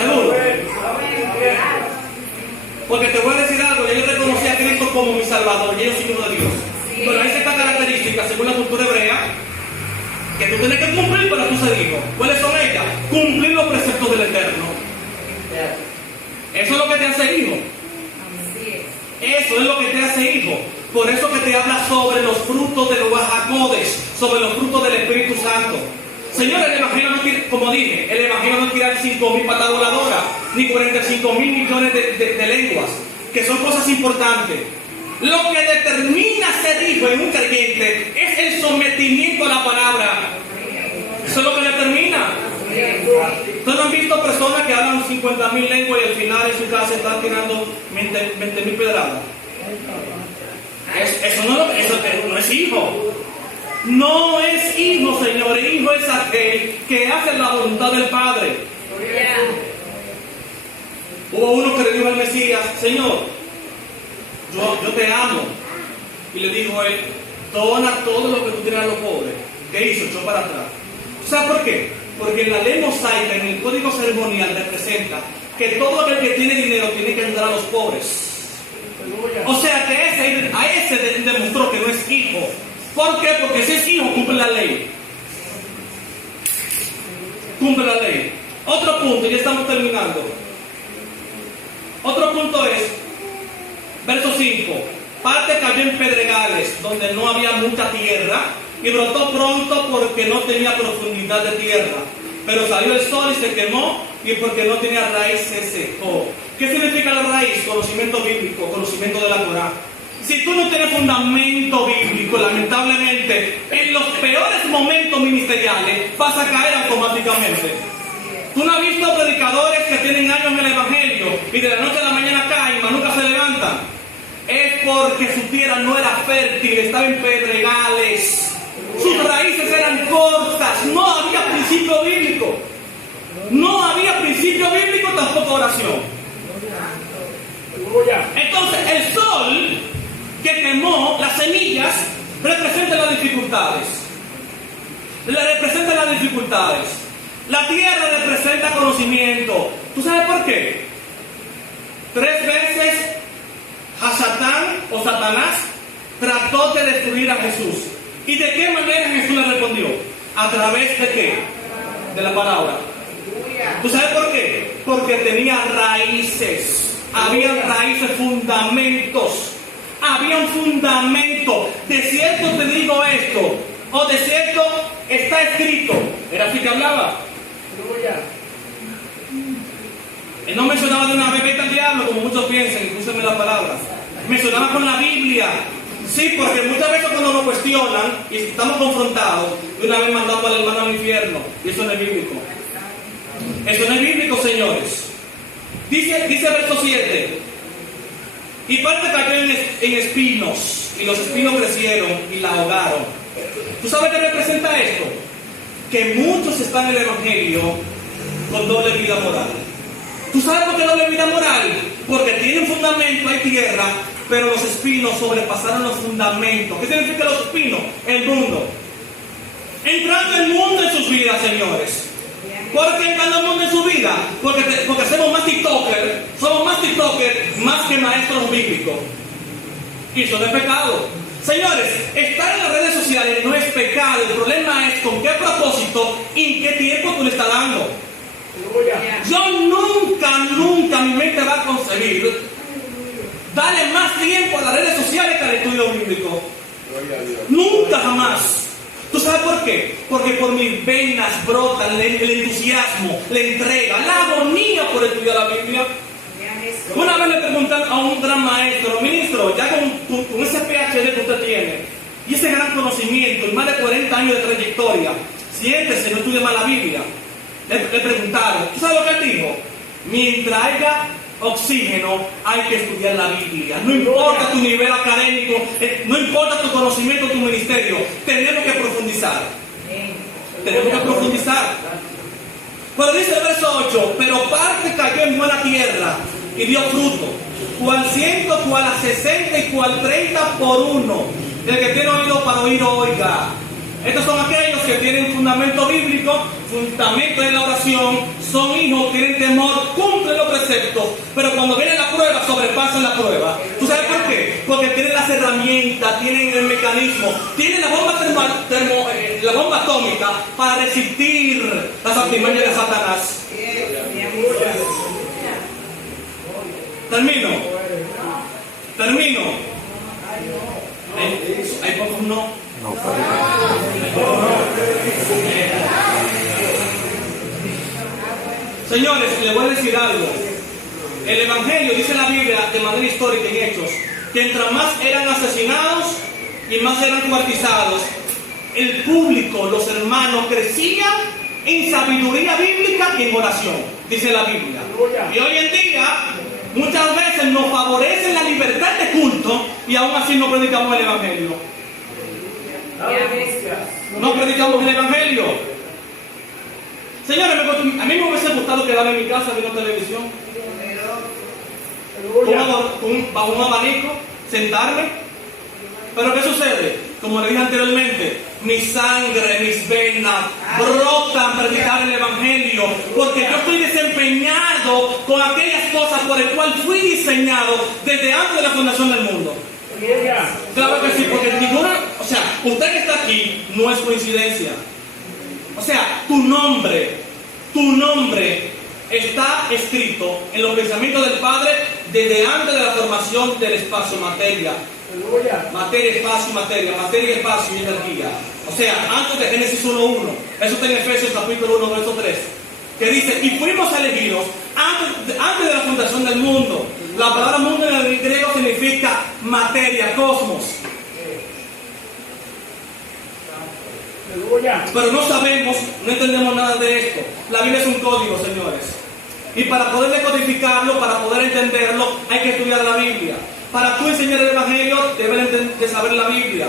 ¿Seguro? Porque te voy a decir algo, yo reconocí a Cristo como mi Salvador y yo soy hijo de Dios. Pero hay ciertas características, según la cultura hebrea, que tú tienes que cumplir para tú ser hijo. ¿Cuáles son ellas? Cumplir los preceptos del Eterno. Eso es lo que te hace hijo. Eso es lo que te hace hijo. Por eso que te habla sobre los frutos de los Jacodes, sobre los frutos del Espíritu Santo. Señores, el Evangelio no tiene, como dije, el Evangelio no tiene 5.000 patas voladoras, ni 45.000 millones de lenguas, que son cosas importantes. Lo que determina ser hijo en un creyente es el sometimiento a la palabra. Eso es lo que determina. ¿Ustedes no han visto personas que hablan 50.000 lenguas y al final en su casa están tirando 20.000 pedradas? Eso no es hijo. No es hijo, señores. Hijo es aquel que hace la voluntad del Padre. Hubo uno que le dijo al Mesías: Señor, yo te amo. Y le dijo él: dona todo lo que tú tienes a los pobres. ¿Qué hizo? Echó para atrás. ¿Sabes por qué? Porque en la ley mosaica, en el código ceremonial, representa que todo aquel que tiene dinero tiene que ayudar a los pobres. O sea que a ese demostró que no es hijo. ¿Por qué? Porque si es hijo, cumple la ley. Cumple la ley. Otro punto, ya estamos terminando. Otro punto es, verso 5. Parte cayó en pedregales, donde no había mucha tierra, y brotó pronto porque no tenía profundidad de tierra. Pero salió el sol y se quemó, y porque no tenía raíz se secó. ¿Qué significa la raíz? Conocimiento bíblico, conocimiento de la Torá. Si tú no tienes fundamento bíblico, lamentablemente, en los peores momentos ministeriales vas a caer automáticamente. Tú no has visto predicadores que tienen años en el Evangelio y de la noche a la mañana caen, mas nunca se levantan. Es porque su tierra no era fértil, estaba en pedregales. Sus raíces eran cortas, no había principio bíblico. No había principio bíblico, tampoco oración. Entonces, el sol que quemó las semillas representa las dificultades. Representa las dificultades. La tierra representa conocimiento. ¿Tú sabes por qué? 3 veces Hasatán o Satanás trató de destruir a Jesús. ¿Y de qué manera Jesús le respondió? ¿A través de qué? De la palabra. ¿Tú sabes por qué? Porque tenía raíces. Habían raíces, fundamentos. Había un fundamento. De cierto te digo esto, o de cierto está escrito. ¿Era así que hablaba? Él no mencionaba de una vez vete al diablo, como muchos piensan, y úsenme las palabras. Mencionaba con la Biblia. Sí, porque muchas veces cuando nos cuestionan y estamos confrontados, de una vez mandamos al hermano al infierno. Y eso no es bíblico. Eso no es bíblico, señores. Dice verso 7. Y parte cayó en espinos, y los espinos crecieron y la ahogaron. ¿Tú sabes qué representa esto? Que muchos están en el Evangelio con doble vida moral. ¿Tú sabes por qué doble vida moral? Porque tienen fundamento, hay tierra, pero los espinos sobrepasaron los fundamentos. ¿Qué significa los espinos? El mundo. Entrando el mundo en sus vidas, señores. ¿Por qué entrando el mundo en su vida? Porque somos más tiktokers, más que maestros bíblicos. Y eso no es pecado. Señores, estar en las redes sociales no es pecado. El problema es con qué propósito y qué tiempo tú le estás dando. Yo nunca mi mente va a concebir darle más tiempo a las redes sociales que al estudio bíblico. Nunca jamás. ¿Tú sabes por qué? Porque por mis venas brotan el entusiasmo, la entrega, la agonía por estudiar la Biblia. Una vez le preguntan a un gran maestro, ministro, ya con ese PhD que usted tiene y ese gran conocimiento y más de 40 años de trayectoria, siéntese, no estudie más la Biblia. Le preguntaron, ¿tú sabes lo que él dijo? Mientras haya oxígeno, hay que estudiar la Biblia. No importa tu nivel académico, no importa tu conocimiento, tu ministerio, tenemos que profundizar. Tenemos que profundizar. Pero dice el verso 8, pero parte cayó en buena tierra y dio fruto, cual 100, cual a 60 y cual 30 por uno. El que tiene oído para oír, oiga. Estos son aquellos que tienen fundamento bíblico, fundamento de la oración, son hijos, tienen temor, cumplen los preceptos, pero cuando viene la prueba, sobrepasan la prueba. ¿Tú sabes por qué? Porque tienen las herramientas, tienen el mecanismo, tienen la bomba atómica para resistir las artimañas de Satanás. Termino. Hay pocos no. Señores, les voy a decir algo. El Evangelio, dice la Biblia de manera histórica en Hechos, que entre más eran asesinados y más eran cuartizados, el público, los hermanos, crecían en sabiduría bíblica y en oración, dice la Biblia. Y hoy en día, muchas veces nos favorecen la libertad de culto y aún así no predicamos el Evangelio. No predicamos el Evangelio. Señores, a mí me hubiese gustado quedarme en mi casa viendo televisión, bajo un abanico, sentarme. Pero ¿qué sucede? Como le dije anteriormente, mi sangre, mis venas brotan para predicar el Evangelio, porque yo estoy desempeñado con aquellas cosas por las cuales fui diseñado desde antes de la fundación del mundo. Claro que sí, porque usted que está aquí no es coincidencia. O sea, tu nombre está escrito en los pensamientos del Padre desde antes de la formación del espacio materia. Materia, espacio y energía. O sea, antes de Génesis 1:1. Eso está en Efesios capítulo 1, verso 3. Que dice, y fuimos elegidos antes de la fundación del mundo. La palabra mundo en el griego significa materia, cosmos. Pero no sabemos, no entendemos nada de esto. La Biblia es un código, señores. Y para poder decodificarlo, para poder entenderlo, hay que estudiar la Biblia. Para tú enseñar el Evangelio, debes de saber la Biblia.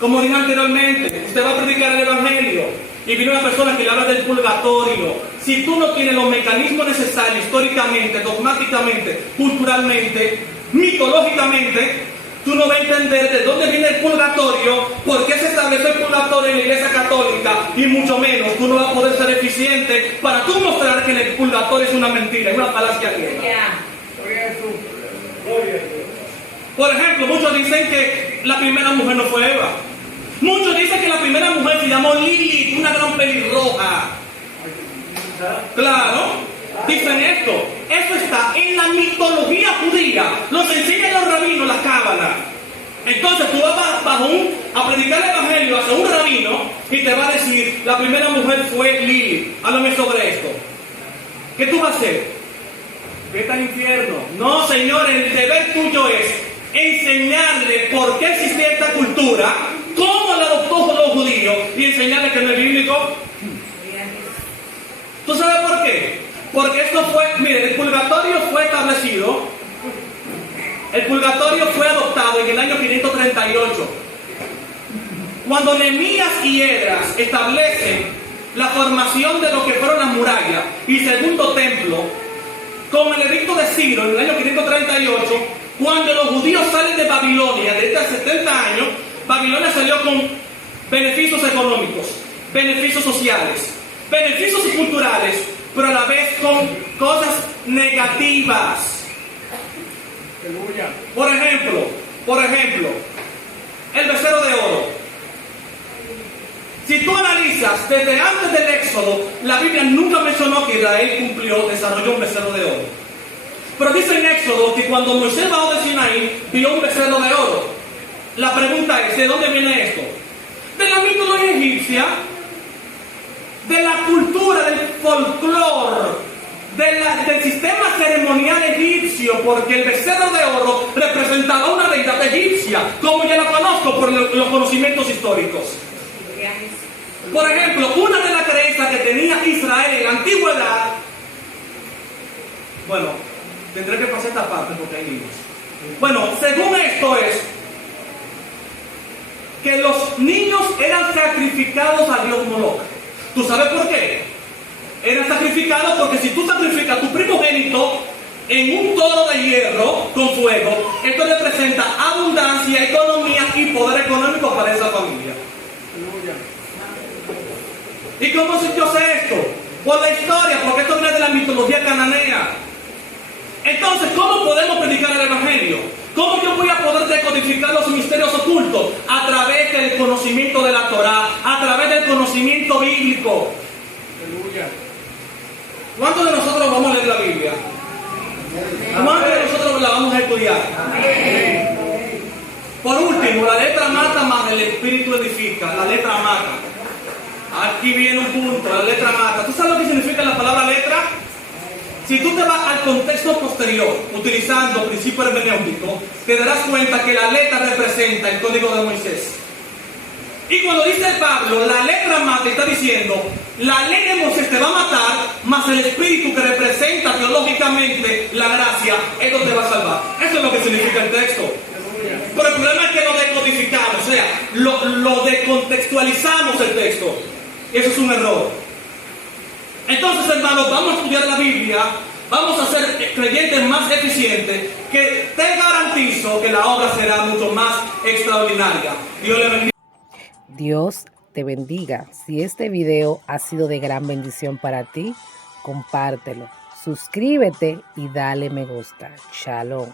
Como dije anteriormente, usted va a predicar el Evangelio y viene una persona que le habla del purgatorio. Si tú no tienes los mecanismos necesarios históricamente, dogmáticamente, culturalmente, mitológicamente, tú no vas a entender de dónde viene el purgatorio, por qué se estableció el purgatorio en la Iglesia Católica, y mucho menos tú no vas a poder ser eficiente para tú mostrar que el purgatorio es una mentira, es una falacia griega. Por ejemplo, muchos dicen que la primera mujer no fue Eva. Muchos dicen que la primera mujer se llamó Lilith, una gran pelirroja. Claro, dicen esto. Eso está en la mitología judía. Los enseñan los rabinos, la cábala. Entonces tú vas a predicar el Evangelio hacia un rabino y te va a decir, la primera mujer fue Lilith. Háblame sobre esto. ¿Qué tú vas a hacer? Vete al infierno. No, señores, el deber tuyo es enseñarle por qué existía esta cultura, cómo la adoptó los judíos y enseñarle que no es bíblico. ¿Tú sabes por qué? Porque esto fue, miren, el purgatorio fue establecido, el purgatorio fue adoptado en el año 538. Cuando Nehemías y Esdras establecen la formación de lo que fueron las murallas y segundo templo, con el edicto de Ciro en el año 538, cuando los judíos salen de Babilonia, desde hace 70 años, Babilonia salió con beneficios económicos, beneficios sociales, beneficios culturales, pero a la vez con cosas negativas. Por ejemplo, el becerro de oro. Si tú analizas desde antes del Éxodo, la Biblia nunca mencionó que Israel desarrolló un becerro de oro. Pero dice en Éxodo que cuando Moisés bajó de Sinaí, vio un becerro de oro. La pregunta es, ¿de dónde viene esto? de la mitología egipcia, de la cultura, del folclore, del sistema ceremonial egipcio, porque el becerro de oro representaba una deidad egipcia, como ya la conozco por los conocimientos históricos. Por ejemplo, una de las creencias que tenía Israel en la antigüedad, bueno, tendré que pasar esta parte porque hay libros. Bueno, según esto es que los niños eran sacrificados a Dios Moloch. ¿Tú sabes por qué? Eran sacrificados porque si tú sacrificas a tu primogénito en un toro de hierro con fuego, esto representa abundancia, economía y poder económico para esa familia. ¿Y cómo yo sé esto? Por la historia, porque esto viene de la mitología cananea. Entonces, ¿cómo podemos predicar el Evangelio? ¿Cómo yo voy a poder decodificar los misterios ocultos? A través del conocimiento de la Torá, a través del conocimiento bíblico. ¿Cuántos de nosotros vamos a leer la Biblia? ¿Cuántos de nosotros la vamos a estudiar? Por último, la letra mata más el espíritu edifica. La letra mata. Aquí viene un punto, la letra mata. ¿Tú sabes lo que significa la palabra letra? Si tú te vas al contexto posterior, utilizando principio hermenéutico, te darás cuenta que la letra representa el código de Moisés. Y cuando dice Pablo, la letra mata, está diciendo, la ley de Moisés te va a matar, más el espíritu que representa teológicamente la gracia, esto te va a salvar. Eso es lo que significa el texto. Pero el problema es que lo decodificamos, o sea, lo decontextualizamos el texto. Eso es un error. Entonces, hermanos, vamos a estudiar la Biblia, vamos a ser creyentes más eficientes, que te garantizo que la obra será mucho más extraordinaria. Dios le bendiga. Dios te bendiga. Si este video ha sido de gran bendición para ti, compártelo, suscríbete y dale me gusta. Shalom.